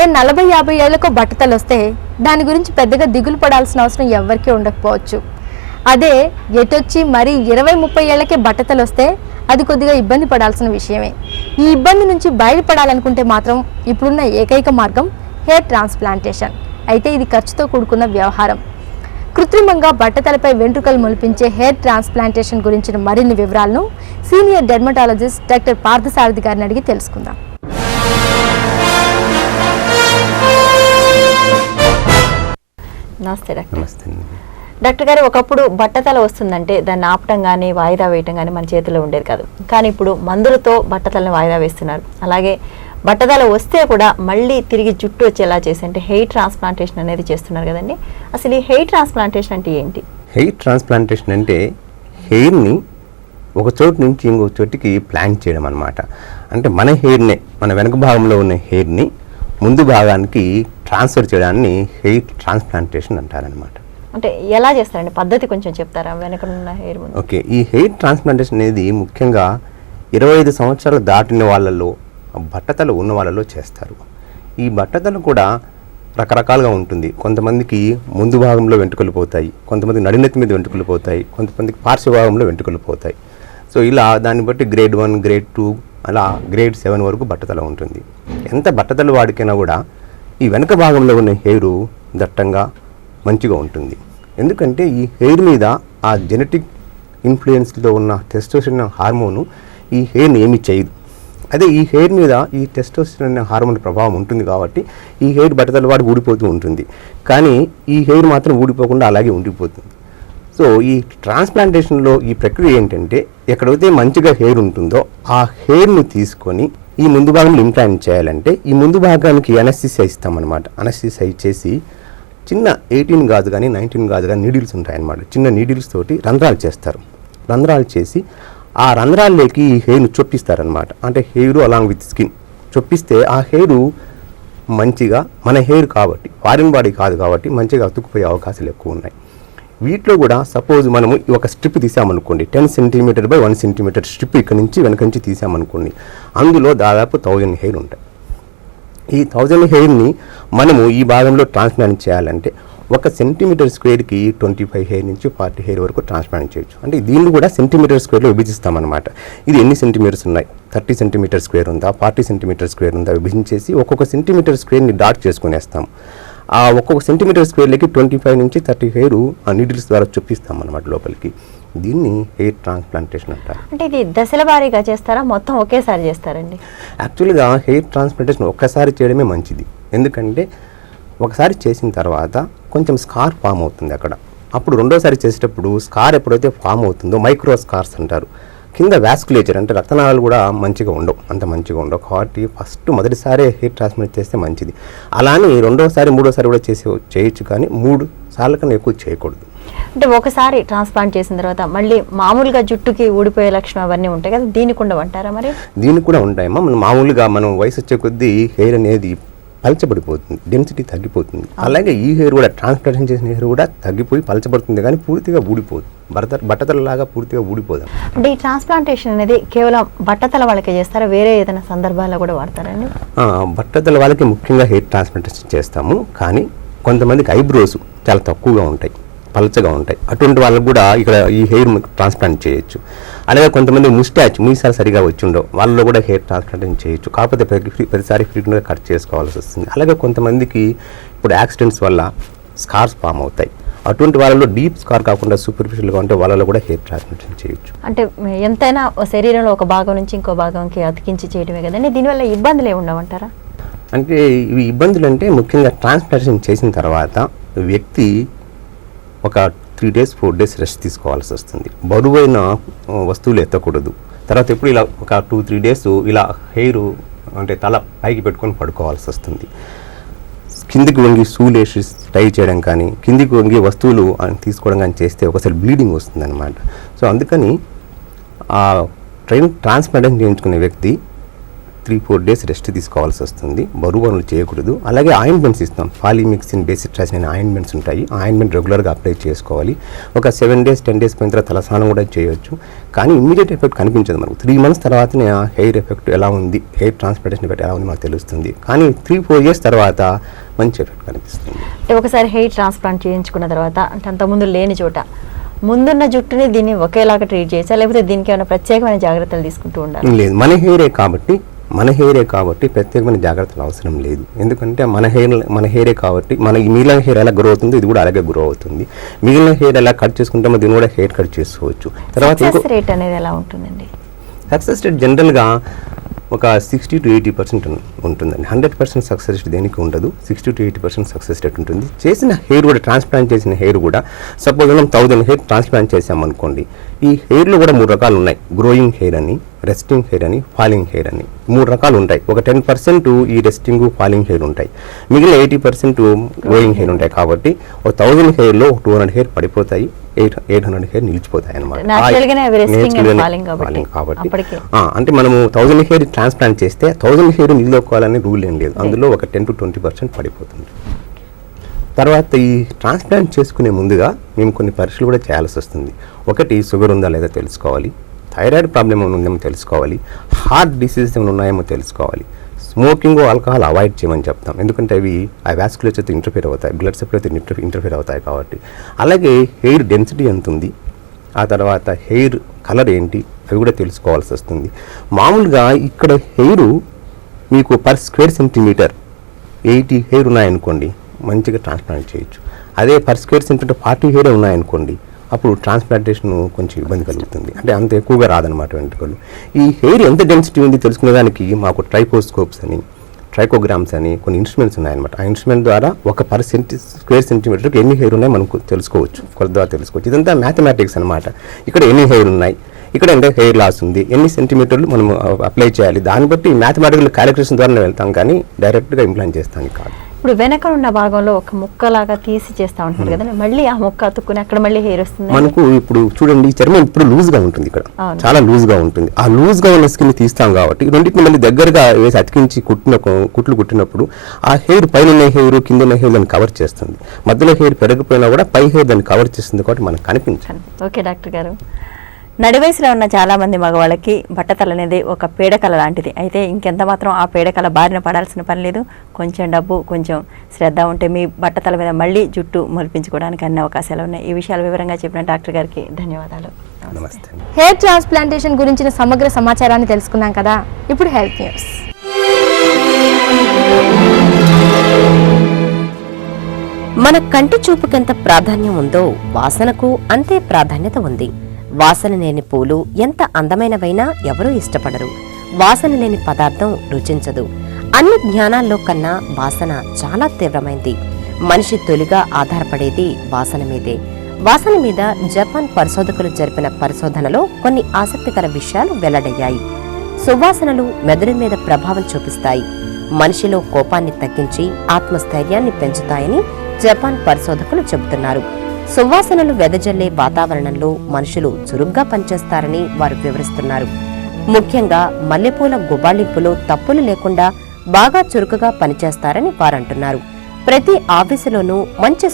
ఏ 40-50 ఏళ్లకో బట్టతలు వస్తే దాని గురించి పెద్దగా దిగులు పడాల్సిన అవసరం ఎవరికీ ఉండకపోవచ్చు. అదే ఎటొచ్చి మరీ 20-30 ఏళ్లకే బట్టతలు వస్తే అది కొద్దిగా ఇబ్బంది పడాల్సిన విషయమే. ఈ ఇబ్బంది నుంచి బయటపడాలనుకుంటే మాత్రం ఇప్పుడున్న ఏకైక మార్గం హెయిర్ ట్రాన్స్ప్లాంటేషన్. అయితే ఇది ఖర్చుతో కూడుకున్న వ్యవహారం. కృత్రిమంగా బట్టతలపై వెంట్రుకలు మొలిపించే హెయిర్ ట్రాన్స్ప్లాంటేషన్ గురించిన మరిన్ని వివరాలను సీనియర్ డెర్మటాలజిస్ట్ డాక్టర్ పార్థసారథి గారిని అడిగి తెలుసుకుందాం. నమస్తే డాక్టర్. డాక్టర్ గారు, ఒకప్పుడు బట్టతల వస్తుందంటే దాన్ని ఆపటం కానీ వాయిదా వేయటం కానీ మన చేతిలో ఉండేది కాదు. కానీ ఇప్పుడు మందులతో బట్టతలని వాయిదా వేస్తున్నారు. అలాగే బట్టతల వస్తే కూడా మళ్ళీ తిరిగి జుట్టు వచ్చేలా చేసి అంటే హెయిర్ ట్రాన్స్ప్లాంటేషన్ అనేది చేస్తున్నారు కదండి. అసలు ఈ హెయిర్ ట్రాన్స్ప్లాంటేషన్ అంటే ఏంటి? హెయిర్ ట్రాన్స్ప్లాంటేషన్ అంటే హెయిర్ని ఒక చోటు నుంచి ఇంకో చోటికి ప్లాంట్ చేయడం అనమాట. అంటే మన హెయిర్ని, మన వెనక భాగంలో ఉన్న హెయిర్ని ముందు భాగానికి ట్రాన్స్ఫర్ చేయడాన్ని హెయిర్ ట్రాన్స్ప్లాంటేషన్ అంటారనమాట. అంటే ఎలా చేస్తారండి? పద్ధతి కొంచెం చెప్తారా? వెనక ఉన్న హెయిర్ ఓకే. ఈ హెయిర్ ట్రాన్స్ప్లాంటేషన్ అనేది ముఖ్యంగా 25 సంవత్సరాలు దాటిన వాళ్ళలో, బట్టతలు ఉన్న వాళ్ళలో చేస్తారు. ఈ బట్టతలు కూడా రకరకాలుగా ఉంటుంది. కొంతమందికి ముందు భాగంలో వెంట్రుకలు పోతాయి, కొంతమందికి నడినెత్తి మీద వెంట్రుకలు పోతాయి, కొంతమందికి పార్శ్వ భాగంలో వెంట్రుకలు పోతాయి. సో ఇలా దాన్ని బట్టి గ్రేడ్ 1, గ్రేడ్ 2 అలా గ్రేడ్ 7 వరకు బట్టతల ఉంటుంది. ఎంత బట్టతలు వాడికైనా కూడా ఈ వెనక భాగంలో ఉన్న హెయిరు దట్టంగా మంచిగా ఉంటుంది. ఎందుకంటే ఈ హెయిర్ మీద ఆ జెనెటిక్ ఇన్ఫ్లుయెన్స్లో ఉన్న టెస్టోస్టెరాన్ హార్మోను ఈ హెయిర్ని ఏమీ చేయదు. అదే ఈ హెయిర్ మీద ఈ టెస్టోస్టెరాన్ హార్మోన్ ప్రభావం ఉంటుంది కాబట్టి ఈ హెయిర్ బట్టతల వాడు ఊడిపోతూ ఉంటుంది. కానీ ఈ హెయిర్ మాత్రం ఊడిపోకుండా అలాగే ఉండిపోతుంది. సో ఈ ట్రాన్స్ప్లాంటేషన్లో ఈ ప్రక్రియ ఏంటంటే, ఎక్కడైతే మంచిగా హెయిర్ ఉంటుందో ఆ హెయిర్ని తీసుకొని ఈ ముందు భాగంలో ఇంప్లాంట్ చేయాలంటే ఈ ముందు భాగానికి అనస్థీసియా ఇస్తామన్నమాట. అనస్థీసియా ఇచ్చేసి చిన్న 18 గాజు కానీ 19 గాజు కానీ నీడిల్స్ ఉంటాయన్నమాట. చిన్న నీడిల్స్ తోటి రంధ్రాలు చేస్తారు. రంధ్రాలు చేసి ఆ రంధ్రాల్లోకి ఈ హెయిర్ను చొప్పిస్తారనమాట. అంటే హెయిర్ అలాంగ్ విత్ స్కిన్ చొప్పిస్తే ఆ హెయిర్ మంచిగా మన హెయిర్ కాబట్టి, ఫారిన్ బాడీ కాదు కాబట్టి మంచిగా అతుక్కుపోయే అవకాశాలు ఎక్కువ ఉన్నాయి. వీటిలో కూడా సపోజ్ మనము ఒక స్ట్రిప్ తీసామనుకోండి, 10 సెంటీమీటర్ బై 1 సెంటీమీటర్ స్ట్రిప్ ఇక్కడ నుంచి వెనక నుంచి తీసామనుకోండి, అందులో దాదాపు 1000 హెయిర్ ఉంటాయి. ఈ 1000 హెయిర్ని మనము ఈ భాగంలో ట్రాన్స్ప్లాంట్ చేయాలంటే 1 సెంటీమీటర్ స్క్వేర్కి 25 హెయిర్ నుంచి 40 హెయిర్ వరకు ట్రాన్స్ప్లాంట్ చేయొచ్చు. అంటే దీన్ని కూడా సెంటీమీటర్ స్క్వేర్లో విభజిస్తామన్నమాట. ఇది ఎన్ని సెంటీమీటర్స్ ఉన్నాయి, 30 సెంటీమీటర్ స్క్వేర్ ఉందా, 40 సెంటీమీటర్ స్క్వేర్ ఉందా విభజించేసి ఒక్కొక్క సెంటీమీటర్ స్క్వేర్ని డాట్ చేసుకునేస్తాం. ఆ ఒక్కొక్క సెంటీమీటర్ స్క్వేర్లకి 25 నుంచి 30 హెయిర్ ఆ నీడిల్స్ ద్వారా చూపిస్తాం అన్నమాట లోపలికి. దీన్ని హెయిర్ ట్రాన్స్ప్లాంటేషన్ అంటారు. అంటే ఇది దశల వారీగా చేస్తారా, మొత్తం ఒకేసారి చేస్తారండి? యాక్చువల్గా హెయిర్ ట్రాన్స్ప్లాంటేషన్ ఒక్కసారి చేయడమే మంచిది. ఎందుకంటే ఒకసారి చేసిన తర్వాత కొంచెం స్కార్ ఫామ్ అవుతుంది అక్కడ. అప్పుడు రెండోసారి చేసేటప్పుడు స్కార్ ఎప్పుడైతే ఫామ్ అవుతుందో మైక్రో స్కార్స్ అంటారు. కింద వాస్కులేచర్ అంటే రక్తనాళాలు కూడా మంచిగా ఉండవు, అంత మంచిగా ఉండవు. కాబట్టి మొదటిసారి హెయిర్ ట్రాన్స్ప్లాంట్ చేస్తే మంచిది. అలానే రెండోసారి మూడోసారి కూడా చేయొచ్చు, కానీ 3 సార్ల కన్నా ఎక్కువ చేయకూడదు. అంటే ఒకసారి ట్రాన్స్ప్లాంట్ చేసిన తర్వాత మళ్ళీ మామూలుగా జుట్టుకి ఊడిపోయే లక్షణం అవన్నీ ఉంటాయి కదా, దీనికి ఉండవంటారా? మరి దీనికి కూడా ఉంటాయమ్మా. మామూలుగా మనం వయసు వచ్చే కొద్దీ హెయిర్ అనేది పలచబడిపోతుంది, డెన్సిటీ తగ్గిపోతుంది. అలాగే ఈ హెయిర్ కూడా ట్రాన్స్ప్లాంటేషన్ చేసిన హెయిర్ కూడా తగ్గిపోయి పలచబడుతుంది, కానీ పూర్తిగా ఊడిపోదు. బట్టతలలాగా పూర్తిగా ఊడిపోదు. అంటే ఈ ట్రాన్స్ప్లాంటేషన్ అనేది కేవలం బట్టతల వాళ్ళకే చేస్తారా, వేరే ఏదైనా సందర్భాల్లో కూడా వాడతారండి? బట్టతల వాళ్ళకి ముఖ్యంగా హెయిర్ ట్రాన్స్ప్లాంటేషన్ చేస్తాము. కానీ కొంతమందికి ఐబ్రోస్ చాలా తక్కువగా ఉంటాయి, పలచగా ఉంటాయి. అటువంటి వాళ్ళకు కూడా ఇక్కడ ఈ హెయిర్ ట్రాన్స్ప్లాంట్ చేయొచ్చు. అలాగే కొంతమంది మీసాలు సరిగా వచ్చి ఉండవు, వాళ్ళలో కూడా హెయిర్ ట్రాన్స్ప్లాంటేషన్ చేయొచ్చు. కాకపోతే ప్రతిసారి ఫ్రీక్వెంట్గా కట్ చేసుకోవాల్సి వస్తుంది. అలాగే కొంతమందికి ఇప్పుడు యాక్సిడెంట్స్ వల్ల స్కార్స్ ఫామ్ అవుతాయి. అటువంటి వాళ్ళలో డీప్ స్కార్ కాకుండా సూపర్ఫిషియల్గా ఉంటే వాళ్ళలో కూడా హెయిర్ ట్రాన్స్ప్లాంటేషన్ చేయొచ్చు. అంటే ఎంతైనా శరీరంలో ఒక భాగం నుంచి ఇంకో భాగంకి అతికించి చేయడమే కదండి, దీనివల్ల ఇబ్బందులు ఏమి ఉండవంటారా? అంటే ఇవి ఇబ్బందులు అంటే ముఖ్యంగా ట్రాన్స్ప్లాంటేషన్ చేసిన తర్వాత వ్యక్తి ఒక 3 days 4 days రెస్ట్ తీసుకోవాల్సి వస్తుంది. బరువైన వస్తువులు ఎత్తకూడదు. తర్వాత ఎప్పుడు ఇలా ఒక 2-3 days ఇలా హెయిర్ అంటే తల పైకి పెట్టుకొని పడుకోవాల్సి వస్తుంది. కిందికి వంగి షూలు వేసి టై చేయడం కానీ, కిందికి వంగి వస్తువులు తీసుకోవడం కానీ చేస్తే ఒకసారి బ్లీడింగ్ వస్తుంది అనమాట. సో అందుకని ట్రాన్స్ప్లాంటేషన్ చేయించుకునే వ్యక్తి 3-4 డేస్ రెస్ట్ తీసుకోవాల్సి వస్తుంది. బరువు పనులు చేయకూడదు. అలాగే ఆయింట్మెంట్స్ ఇస్తాం. పాలిమిక్సిన్, డెసిట్రాసిన్ అనే ఆయింట్మెంట్స్ ఉంటాయి. ఆ ఆయింట్మెంట్ రెగ్యులర్గా అప్లై చేసుకోవాలి. ఒక 7 డేస్ 10 డేస్ పోయిన తర్వాత తలస్నానం కూడా చేయొచ్చు. కానీ ఇమ్మీడియట్ ఎఫెక్ట్ కనిపించదు మనకు. 3 మంత్స్ తర్వాతనే ఆ హెయిర్ ఎఫెక్ట్ ఎలా ఉంది, హెయిర్ ట్రాన్స్ప్లాంటేషన్ ఎఫెక్ట్ ఎలా ఉంది మనకు తెలుస్తుంది. కానీ 3-4 ఇయర్స్ తర్వాత మంచి ఎఫెక్ట్ కనిపిస్తుంది. అంటే ఒకసారి హెయిర్ ట్రాన్స్ప్లాంట్ చేయించుకున్న తర్వాత అంటే అంతకుముందు లేని చోట ముందున్న జుట్టుని దీన్ని ఒకేలాగా ట్రీట్ చేయొచ్చా, లేకపోతే దీనికి ఏమైనా ప్రత్యేకమైన జాగ్రత్తలు తీసుకుంటూ ఉండాలి? లేదు, మన హెయిరే కాబట్టి ప్రత్యేకమైన జాగ్రత్తలు అవసరం లేదు. ఎందుకంటే మన హెయిరే కాబట్టి మిగిలిన హెయిర్ ఎలా గ్రో అవుతుందో ఇది కూడా అలాగే గ్రో అవుతుంది. మిగిలిన హెయిర్ ఎలా కట్ చేసుకుంటామో దీన్ని కూడా హెయిర్ కట్ చేసుకోవచ్చు. తర్వాత సక్సెస్ రేట్ అనేది ఎలా ఉంటుందండి? సక్సెస్ రేట్ జనరల్గా ఒక 60 to 80% ఉంటుందండి. 100% సక్సెస్ రేట్ దేనికి ఉండదు. 60 to 80% సక్సెస్ రేట్ ఉంటుంది. చేసిన హెయిర్ కూడా, ట్రాన్స్ప్లాంట్ చేసిన హెయిర్ కూడా, సపోజ్ మనం 1000 హెయిర్ ట్రాన్స్ప్లాంట్ చేసామనుకోండి, ఈ హెయిర్లో కూడా 3 రకాలు ఉన్నాయి. గ్రోయింగ్ హెయిర్ అని, రెస్టింగ్ హెయిర్ అని, ఫాలింగ్ హెయిర్ అని 3 రకాలు ఉంటాయి. ఒక 10% ఈ రెస్టింగ్ ఫాలింగ్ హెయిర్ ఉంటాయి. మిగిలిన 80% గ్రోయింగ్ హెయిర్ ఉంటాయి. కాబట్టి ఒక 1000 హెయిర్లో 200 హెయిర్ పడిపోతాయి, 800 హెయిర్ నిలిచిపోతాయి అన్నమాట. కాబట్టి అంటే మనము 1000 హెయిర్ ట్రాన్స్ప్లాంట్ చేస్తే 1000 హెయిర్ నిలదొక్కోవాలని రూల్ ఏం లేదు. అందులో ఒక 10 to 20% పడిపోతుంది. తర్వాత ఈ ట్రాన్స్ప్లాంట్ చేసుకునే ముందుగా మేము కొన్ని పరీక్షలు కూడా చేయాల్సి వస్తుంది. ఒకటి, షుగర్ ఉందా లేదా తెలుసుకోవాలి. థైరాయిడ్ ప్రాబ్లం ఏమైనా ఉందేమో తెలుసుకోవాలి. హార్ట్ డిసీజెస్ ఏమైనా ఉన్నాయేమో తెలుసుకోవాలి. స్మోకింగ్, ఆల్కహాల్ అవాయిడ్ చేయమని చెప్తాం. ఎందుకంటే అవి ఆ వాస్కులేచర్తో ఇంటర్ఫియర్ అవుతాయి, బ్లడ్ సప్లైతో ఇంటర్ఫియర్ అవుతాయి కాబట్టి. అలాగే హెయిర్ డెన్సిటీ ఎంత ఉంది, ఆ తర్వాత హెయిర్ కలర్ ఏంటి, అవి కూడా తెలుసుకోవాల్సి వస్తుంది. మామూలుగా ఇక్కడ హెయిర్ మీకు పర్ స్క్వేర్ సెంటీమీటర్ 80 హెయిర్ ఉన్నాయనుకోండి, మంచిగా ట్రాన్స్ప్లాంట్ చేయొచ్చు. అదే పర్ స్క్వేర్ సెంటీమీటర్ 40 హెయిర్ ఉన్నాయనుకోండి, అప్పుడు ట్రాన్స్ప్లాంటేషన్ కొంచెం ఇబ్బంది కలుగుతుంది. అంటే అంత ఎక్కువగా రాదనమాట వెంట్రుకలు. ఈ హెయిర్ ఎంత డెన్సిటీ ఉంది తెలుసుకునేదానికి మాకు ట్రైకోస్కోప్స్ అని, ట్రైకోగ్రామ్స్ అని కొన్ని ఇన్స్ట్రుమెంట్స్ ఉన్నాయన్నమాట. ఆ ఇన్స్ట్రుమెంట్ ద్వారా ఒక పర్ స్క్వేర్ సెంటీమీటర్కి ఎన్ని హెయిర్ ఉన్నాయి మనకు తెలుసుకోవచ్చు, కొలత ద్వారా తెలుసుకోవచ్చు. ఇదంతా మ్యాథమెటిక్స్ అనమాట. ఇక్కడ ఎన్ని హెయిర్ ఉన్నాయి, ఇక్కడ ఎంత హెయిర్ లాస్ ఉంది, ఎన్ని సెంటీమీటర్లు మనం అప్లై చేయాలి, దాన్ని బట్టి మ్యాథమెటికల్ క్యాలిక్యులేషన్ ద్వారా వెళ్తాం, కానీ డైరెక్ట్గా ఇంప్లాంట్ చేస్తానికి కాదు. ఇప్పుడు వెనక ఉన్న భాగంలో ఒక ముక్కలాగా తీసి చేస్తూ ఉంటారు కదండి, మళ్ళీ ఆ ముక్క అతుక్కుని అక్కడ మళ్ళీ హెయిర్ వస్తుంది. మనకు ఇప్పుడు చూడండి, ఈ చర్మం ఇప్పుడు లూజ్గా ఉంటుంది, ఇక్కడ చాలా లూజ్గా ఉంటుంది. ఆ లూజ్గా ఉన్న స్కిన్ తీస్తాం కాబట్టి రెండింటిని మళ్ళీ దగ్గరగా వేసి అతికించి కుట్లు కుట్టినప్పుడు ఆ హెయిర్ పైన ఉన్న హెయిర్, కింద ఉన్న హెయిర్ దాన్ని కవర్ చేస్తుంది. మధ్యలో హెయిర్ పెరగపోయినా కూడా పై హెయిర్ దాన్ని కవర్ చేస్తుంది కాబట్టి మనకు కనిపించదు. ఓకే డాక్టర్ గారు, నడివయసులో ఉన్న చాలామంది మగవాళ్ళకి బట్టతల అనేది ఒక పీడకల లాంటిది. అయితే ఇంకెంత మాత్రం ఆ పీడకల బారిన పడాల్సిన పని లేదు. కొంచెం డబ్బు, కొంచెం శ్రద్ధ ఉంటే మీ బట్టతల మీద మళ్ళీ జుట్టు మొలిపించుకోవడానికి అన్ని అవకాశాలు ఉన్నాయి. ఈ విషయాలు వివరంగా చెప్పిన డాక్టర్ గారికి ధన్యవాదాలు. నమస్తే. హెయిర్ ట్రాన్స్ప్లాంటేషన్ గురించిన సమగ్ర సమాచారాన్ని తెలుసుకున్నాం కదా. ఇప్పుడు హెల్త్ న్యూస్. మన కంటి చూపుకెంత ప్రాధాన్యం ఉందో వాసనకు అంతే ప్రాధాన్యత ఉంది. వాసన లేని పూలు ఎంత అందమైనవైనా ఎవరూ ఇష్టపడరు. వాసన లేని పదార్థం రుచించదు. అన్ని జ్ఞానాల్లో కన్నా వాసన చాలా తీవ్రమైంది. మనిషి తొలిగా ఆధారపడేది వాసన మీదే. వాసన మీద జపాన్ పరిశోధకులు జరిపిన పరిశోధనలో కొన్ని ఆసక్తికర విషయాలు వెల్లడయ్యాయి. సువాసనలు మెదడు మీద ప్రభావం చూపిస్తాయి. మనిషిలో కోపాన్ని తగ్గించి ఆత్మస్థైర్యాన్ని పెంచుతాయని జపాన్ పరిశోధకులు చెబుతున్నారు. సువాసనలు వెదజల్లే వాతావరణంలో మనుషులు చురుగ్గా పనిచేస్తారని వారు వివరిస్తున్నారు. ముఖ్యంగా మల్లెపూల గుబాళింపులో తప్పులు లేకుండా బాగా చురుకుగా పనిచేస్తారని వారంటున్నారు. ప్రతి ఆఫీసులోనూ మంచి